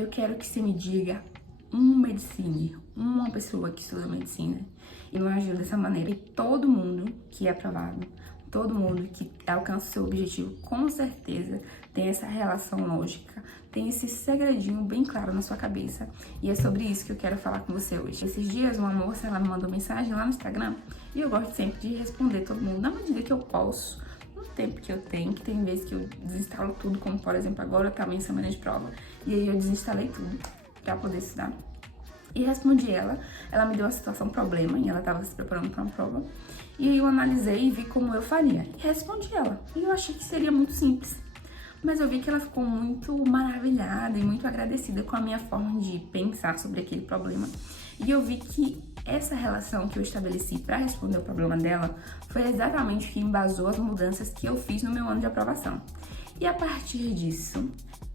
eu quero que você me diga uma medicina, uma pessoa que estuda medicina e não agiu dessa maneira. E todo mundo que é aprovado, todo mundo que alcança o seu objetivo, com certeza tem essa relação lógica, tem esse segredinho bem claro na sua cabeça. E é sobre isso que eu quero falar com você hoje. Esses dias, uma moça, ela me mandou mensagem lá no Instagram e eu gosto sempre de responder todo mundo na medida que eu posso, no tempo que eu tenho, que tem vezes que eu desinstalo tudo, como por exemplo agora tá minha semana de prova, e aí eu desinstalei tudo pra poder estudar. E respondi ela me deu uma situação problema e ela tava se preparando para uma prova. E aí eu analisei e vi como eu faria. E respondi ela. E eu achei que seria muito simples. Mas eu vi que ela ficou muito maravilhada e muito agradecida com a minha forma de pensar sobre aquele problema. E eu vi que essa relação que eu estabeleci para responder o problema dela foi exatamente o que embasou as mudanças que eu fiz no meu ano de aprovação. E a partir disso,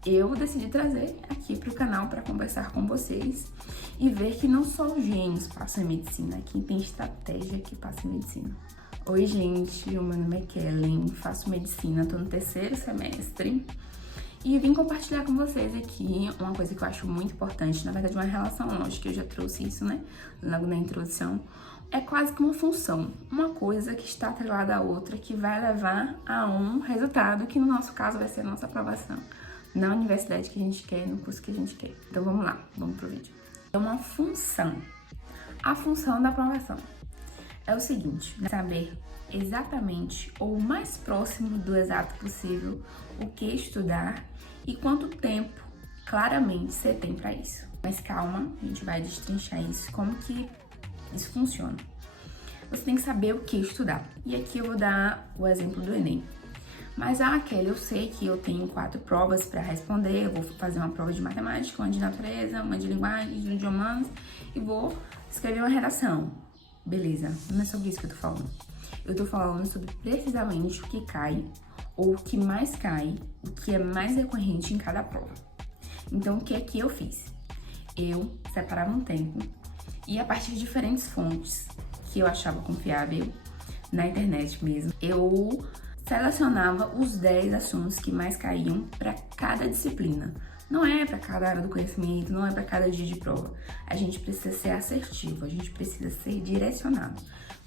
eu decidi trazer aqui para o canal para conversar com vocês e ver que não só os gênios passam em medicina, quem tem estratégia que passa em medicina. Oi gente, o meu nome é Kellen, faço medicina, tô no 3º semestre e vim compartilhar com vocês aqui uma coisa que eu acho muito importante, na verdade uma relação lógica, eu já trouxe isso, né, logo na introdução. É quase que uma função, uma coisa que está atrelada à outra, que vai levar a um resultado, que no nosso caso vai ser a nossa aprovação na universidade que a gente quer, no curso que a gente quer. Então vamos lá, vamos pro vídeo. É uma função. A função da aprovação é o seguinte, né? Saber exatamente ou o mais próximo do exato possível o que estudar e quanto tempo claramente você tem para isso. Mas calma, a gente vai destrinchar isso, como que isso funciona. Você tem que saber o que estudar. E aqui eu vou dar o exemplo do Enem. Mas, Kelly, eu sei que eu tenho 4 provas para responder. Eu vou fazer uma prova de matemática, uma de natureza, uma de linguagem, de idiomas e vou escrever uma redação. Beleza, não é sobre isso que eu tô falando. Eu tô falando sobre precisamente o que cai, ou o que mais cai, o que é mais recorrente em cada prova. Então, o que é que eu fiz? Eu separava um tempo e a partir de diferentes fontes que eu achava confiável, na internet mesmo, eu selecionava os 10 assuntos que mais caíam para cada disciplina. Não é para cada área do conhecimento, não é para cada dia de prova. A gente precisa ser assertivo, a gente precisa ser direcionado.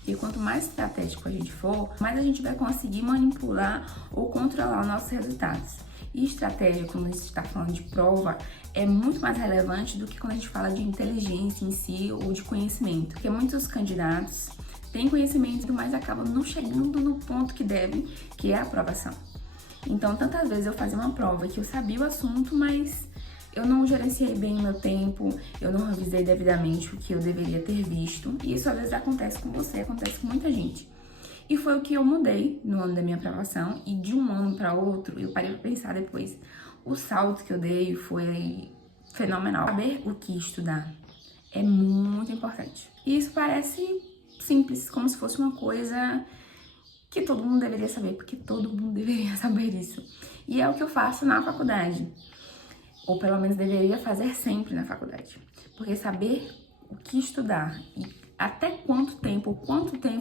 E quanto mais estratégico a gente for, mais a gente vai conseguir manipular ou controlar os nossos resultados. E estratégia, quando a gente está falando de prova, é muito mais relevante do que quando a gente fala de inteligência em si ou de conhecimento. Porque muitos candidatos têm conhecimento, mas acabam não chegando no ponto que devem, que é a aprovação. Então, tantas vezes eu fazia uma prova que eu sabia o assunto, mas eu não gerenciei bem o meu tempo, eu não revisei devidamente o que eu deveria ter visto. E isso às vezes acontece com você, acontece com muita gente. E foi o que eu mudei no ano da minha aprovação, e de um ano para outro, eu parei para pensar depois, o salto que eu dei foi fenomenal. Saber o que estudar é muito importante. E isso parece simples, como se fosse uma coisa que todo mundo deveria saber, porque todo mundo deveria saber isso. E é o que eu faço na faculdade, ou pelo menos deveria fazer sempre na faculdade. Porque saber o que estudar e até quanto tempo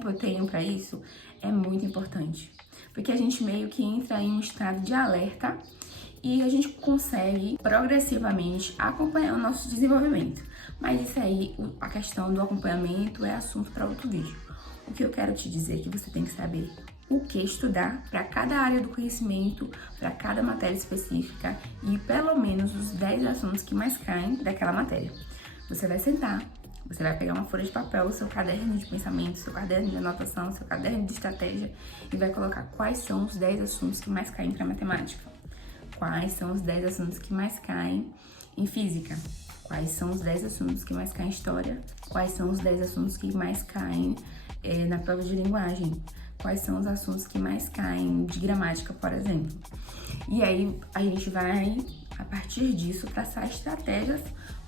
eu tenho para isso é muito importante. Porque a gente meio que entra em um estado de alerta e a gente consegue progressivamente acompanhar o nosso desenvolvimento. Mas isso aí, a questão do acompanhamento é assunto para outro vídeo. O que eu quero te dizer é que você tem que saber o que estudar para cada área do conhecimento, para cada matéria específica e pelo menos os 10 assuntos que mais caem daquela matéria. Você vai sentar, você vai pegar uma folha de papel, seu caderno de pensamento, seu caderno de anotação, seu caderno de estratégia e vai colocar quais são os 10 assuntos que mais caem para matemática, quais são os 10 assuntos que mais caem em física, quais são os 10 assuntos que mais caem em história, quais são os 10 assuntos que mais caem na prova de linguagem, quais são os assuntos que mais caem de gramática, por exemplo. E aí a gente vai, a partir disso, traçar estratégias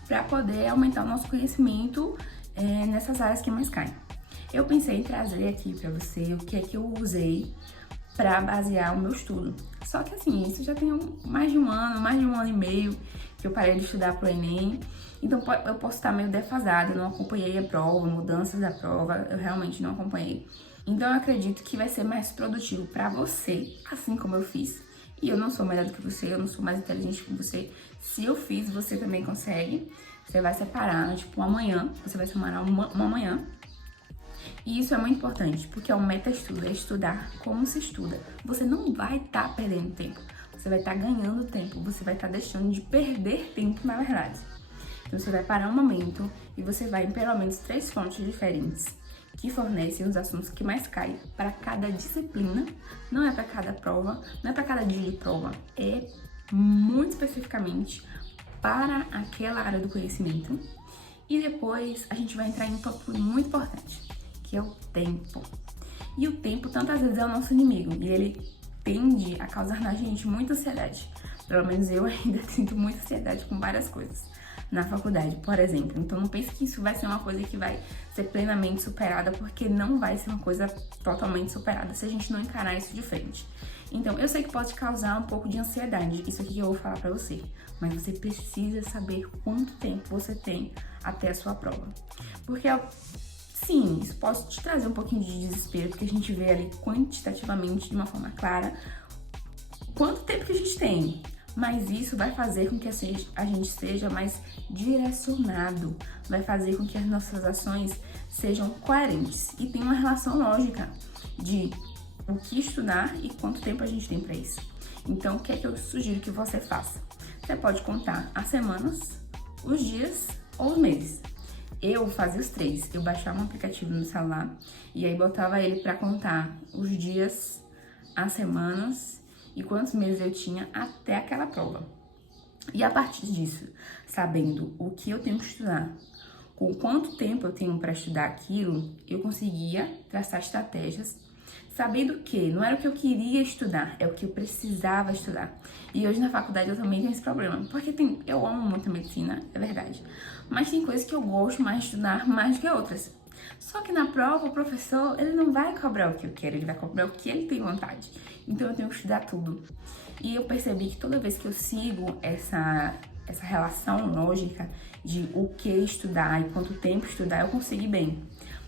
para poder aumentar o nosso conhecimento nessas áreas que mais caem. Eu pensei em trazer aqui para você o que é que eu usei para basear o meu estudo. Só que assim, isso já tem mais de um ano e meio que eu parei de estudar pro Enem. Então eu posso estar meio defasada, eu não acompanhei a prova, mudanças da prova, eu realmente não acompanhei. Então eu acredito que vai ser mais produtivo para você, assim como eu fiz, E eu não sou melhor do que você, eu não sou mais inteligente que você. Se eu fiz, você também consegue. Você vai separar, tipo, amanhã, você vai separar uma manhã. E isso é muito importante, porque é um meta-estudo, é estudar como se estuda. Você não vai estar perdendo tempo, você vai estar ganhando tempo, você vai estar deixando de perder tempo, na verdade. Então, você vai parar um momento e você vai em pelo menos 3 fontes diferentes que fornecem os assuntos que mais caem para cada disciplina, não é para cada prova, não é para cada dia de prova, é muito especificamente para aquela área do conhecimento. E depois a gente vai entrar em um tópico muito importante, que é o tempo. E o tempo, tantas vezes, é o nosso inimigo, e ele tende a causar na gente muita ansiedade. Pelo menos eu ainda sinto muita ansiedade com várias coisas na faculdade, por exemplo. Então não pense que isso vai ser uma coisa que vai ser plenamente superada, porque não vai ser uma coisa totalmente superada se a gente não encarar isso de frente. Então, eu sei que pode causar um pouco de ansiedade, isso aqui que eu vou falar pra você, mas você precisa saber quanto tempo você tem até a sua prova. Porque, sim, isso pode te trazer um pouquinho de desespero, porque a gente vê ali quantitativamente, de uma forma clara, quanto tempo que a gente tem. Mas isso vai fazer com que a gente seja mais direcionado, vai fazer com que as nossas ações sejam coerentes e tenham uma relação lógica de o que estudar e quanto tempo a gente tem para isso. Então, o que é que eu sugiro que você faça? Você pode contar as semanas, os dias ou os meses. Eu fazia os 3. Eu baixava um aplicativo no celular e aí botava ele para contar os dias, as semanas e quantos meses eu tinha até aquela prova. E a partir disso, sabendo o que eu tenho que estudar, com quanto tempo eu tenho para estudar aquilo, eu conseguia traçar estratégias, sabendo que não era o que eu queria estudar, é o que eu precisava estudar. E hoje na faculdade eu também tenho esse problema, porque eu amo muito a medicina, é verdade, mas tem coisas que eu gosto mais de estudar mais do que outras. Só que na prova, o professor, ele não vai cobrar o que eu quero, ele vai cobrar o que ele tem vontade. Então eu tenho que estudar tudo. E eu percebi que toda vez que eu sigo essa relação lógica de o que estudar e quanto tempo estudar, eu consigo ir bem.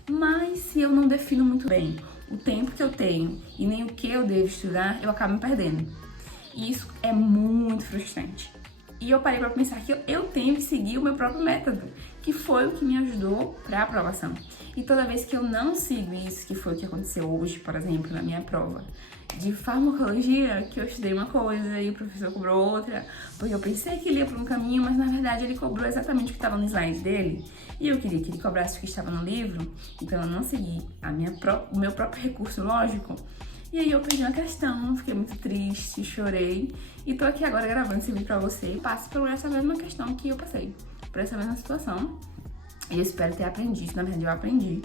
Mas se eu não defino muito bem o tempo que eu tenho e nem o que eu devo estudar, eu acabo me perdendo. E isso é muito frustrante. E eu parei para pensar que eu tenho que seguir o meu próprio método, que foi o que me ajudou para a aprovação. E toda vez que eu não sigo isso, que foi o que aconteceu hoje, por exemplo, na minha prova de farmacologia, que eu estudei uma coisa e o professor cobrou outra, porque eu pensei que ele ia por um caminho, mas na verdade ele cobrou exatamente o que estava no slide dele, e eu queria que ele cobrasse o que estava no livro, então eu não segui o meu próprio recurso lógico. E aí eu perdi uma questão, fiquei muito triste, chorei. E tô aqui agora gravando esse vídeo pra você. E passo por essa mesma questão que eu passei, por essa mesma situação. E eu espero ter aprendido, na verdade eu aprendi.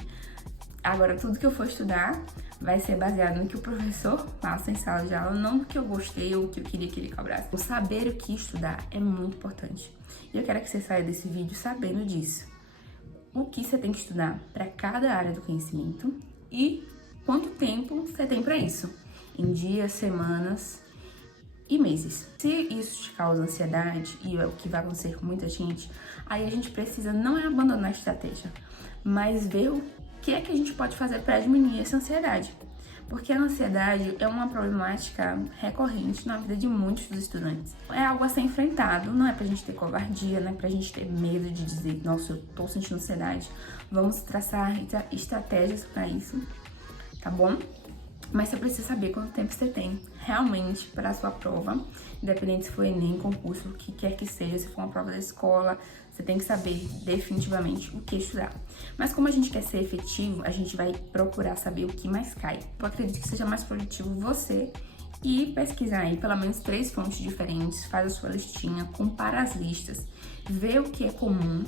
Agora tudo que eu for estudar vai ser baseado no que o professor passa em sala de aula, não no que eu gostei ou o que eu queria que ele cobrasse. O saber o que estudar é muito importante. E eu quero que você saia desse vídeo sabendo disso. O que você tem que estudar para cada área do conhecimento e quanto tempo você tem para isso, em dias, semanas e meses. Se isso te causa ansiedade, e é o que vai acontecer com muita gente, aí a gente precisa não é abandonar a estratégia, mas ver o que é que a gente pode fazer para diminuir essa ansiedade. Porque a ansiedade é uma problemática recorrente na vida de muitos dos estudantes. É algo a ser enfrentado, não é pra gente ter covardia, não é pra gente ter medo de dizer, nossa, eu tô sentindo ansiedade. Vamos traçar estratégias para isso, tá bom? Mas você precisa saber quanto tempo você tem realmente para a sua prova, independente se for Enem, concurso, o que quer que seja, se for uma prova da escola, você tem que saber definitivamente o que estudar. Mas como a gente quer ser efetivo, a gente vai procurar saber o que mais cai. Eu acredito que seja mais produtivo você ir pesquisar aí pelo menos 3 fontes diferentes, faz a sua listinha, compara as listas, vê o que é comum,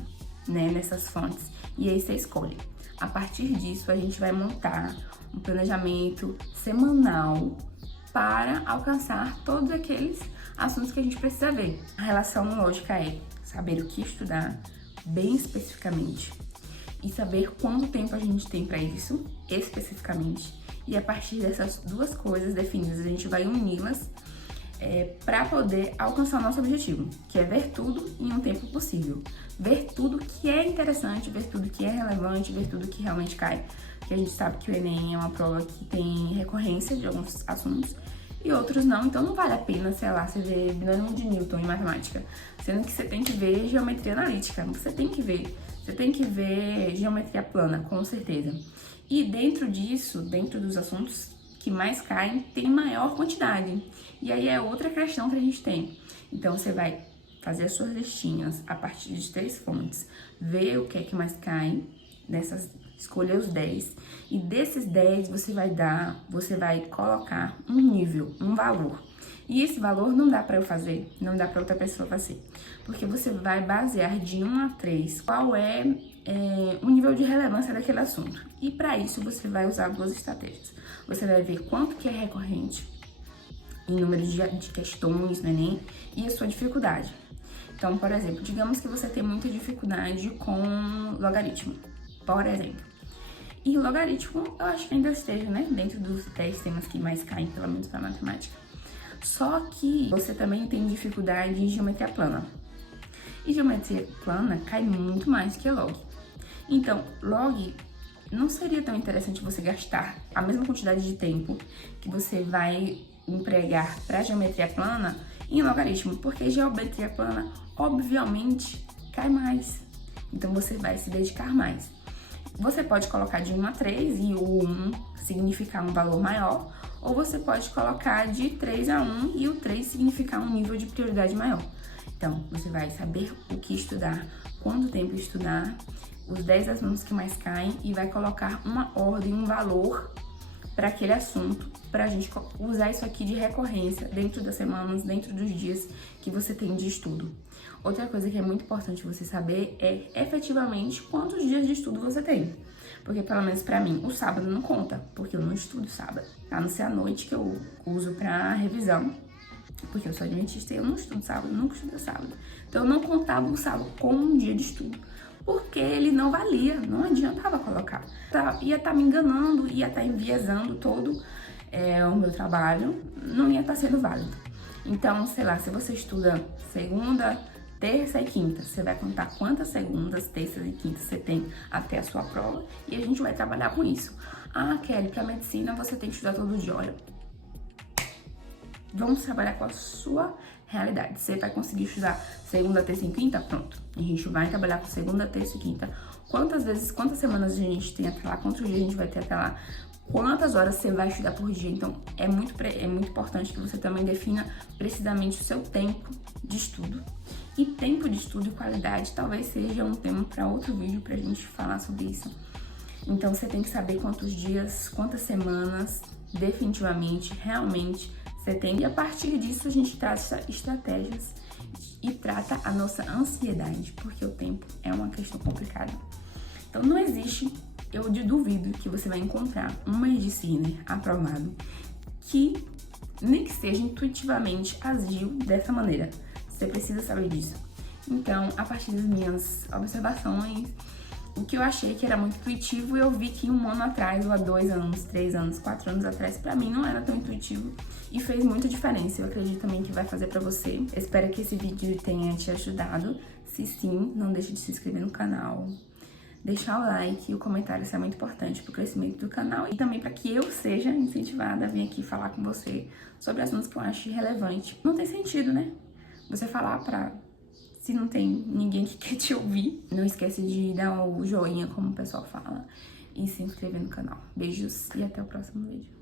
né, nessas fontes e aí você escolhe. A partir disso, a gente vai montar um planejamento semanal para alcançar todos aqueles assuntos que a gente precisa ver. A relação lógica é saber o que estudar bem especificamente e saber quanto tempo a gente tem para isso especificamente. E a partir dessas duas coisas definidas, a gente vai uni-las para poder alcançar o nosso objetivo, que é ver tudo em um tempo possível. Ver tudo que é interessante, ver tudo que é relevante, ver tudo que realmente cai. Porque a gente sabe que o Enem é uma prova que tem recorrência de alguns assuntos e outros não. Então não vale a pena, sei lá, você ver binômio de Newton em matemática, sendo que você tem que ver geometria analítica, você tem que ver geometria plana, com certeza. E dentro disso, dentro dos assuntos que mais caem, tem maior quantidade. E aí é outra questão que a gente tem. Então você vai fazer as suas listinhas a partir de 3 fontes, ver o que é que mais cai nessas, escolher os 10. E desses 10 você vai colocar um nível, um valor. E esse valor não dá para eu fazer, não dá para outra pessoa fazer. Porque você vai basear de 1 a 3 qual é o nível de relevância daquele assunto. E para isso você vai usar 2 estratégias. Você vai ver quanto que é recorrente em número de questões no Enem e a sua dificuldade. Então, por exemplo, digamos que você tem muita dificuldade com logaritmo, por exemplo. E logaritmo, eu acho que ainda esteja, né, dentro dos 10 temas que mais caem, pelo menos para matemática. Só que você também tem dificuldade em geometria plana. E geometria plana cai muito mais que log. Então, log não seria tão interessante você gastar a mesma quantidade de tempo que você vai empregar para geometria plana em logaritmo, porque geometria plana, obviamente, cai mais. Então, você vai se dedicar mais. Você pode colocar de 1 a 3 e o 1 significar um valor maior, ou você pode colocar de 3 a 1 e o 3 significar um nível de prioridade maior. Então, você vai saber o que estudar, quanto tempo estudar, os 10 assuntos que mais caem e vai colocar uma ordem, um valor para aquele assunto, para a gente usar isso aqui de recorrência dentro das semanas, dentro dos dias que você tem de estudo. Outra coisa que é muito importante você saber é efetivamente quantos dias de estudo você tem. Porque, pelo menos pra mim, o sábado não conta, porque eu não estudo sábado. A não ser a noite que eu uso pra revisão, porque eu sou adventista e eu não estudo sábado, nunca estudo sábado. Então eu não contava o sábado como um dia de estudo, porque ele não valia, não adiantava colocar. Ia estar me enganando, ia estar enviesando todo o meu trabalho, não ia estar sendo válido. Então, sei lá, se você estuda segunda, terça e quinta, você vai contar quantas segundas, terças e quintas você tem até a sua prova e a gente vai trabalhar com isso. Ah, Kelly, para medicina você tem que estudar todo dia. Olha, vamos trabalhar com a sua realidade. Você vai conseguir estudar segunda, terça e quinta? Pronto. A gente vai trabalhar com segunda, terça e quinta. Quantas semanas a gente tem até lá? Quantos dias a gente vai ter até lá? Quantas horas você vai estudar por dia? Então, é muito importante que você também defina precisamente o seu tempo de estudo. E tempo de estudo e qualidade talvez seja um tema para outro vídeo pra gente falar sobre isso. Então, você tem que saber quantos dias, quantas semanas, definitivamente, realmente, você tem. E a partir disso, a gente traça estratégias e trata a nossa ansiedade, porque o tempo é uma questão complicada. Então, não existe, eu duvido que você vai encontrar um medicina aprovado que, nem que seja intuitivamente, agiu dessa maneira. Você precisa saber disso. Então, a partir das minhas observações, o que eu achei que era muito intuitivo, eu vi que 1 ano atrás, ou há 2 anos, 3 anos, 4 anos atrás, pra mim não era tão intuitivo e fez muita diferença. Eu acredito também que vai fazer pra você. Eu espero que esse vídeo tenha te ajudado. Se sim, não deixe de se inscrever no canal, deixar o like e o comentário, isso é muito importante pro crescimento do canal e também para que eu seja incentivada a vir aqui falar com você sobre assuntos que eu acho relevante. Não tem sentido, né? Você falar se não tem ninguém que quer te ouvir. Não esquece de dar o joinha, como o pessoal fala, e se inscrever no canal. Beijos e até o próximo vídeo.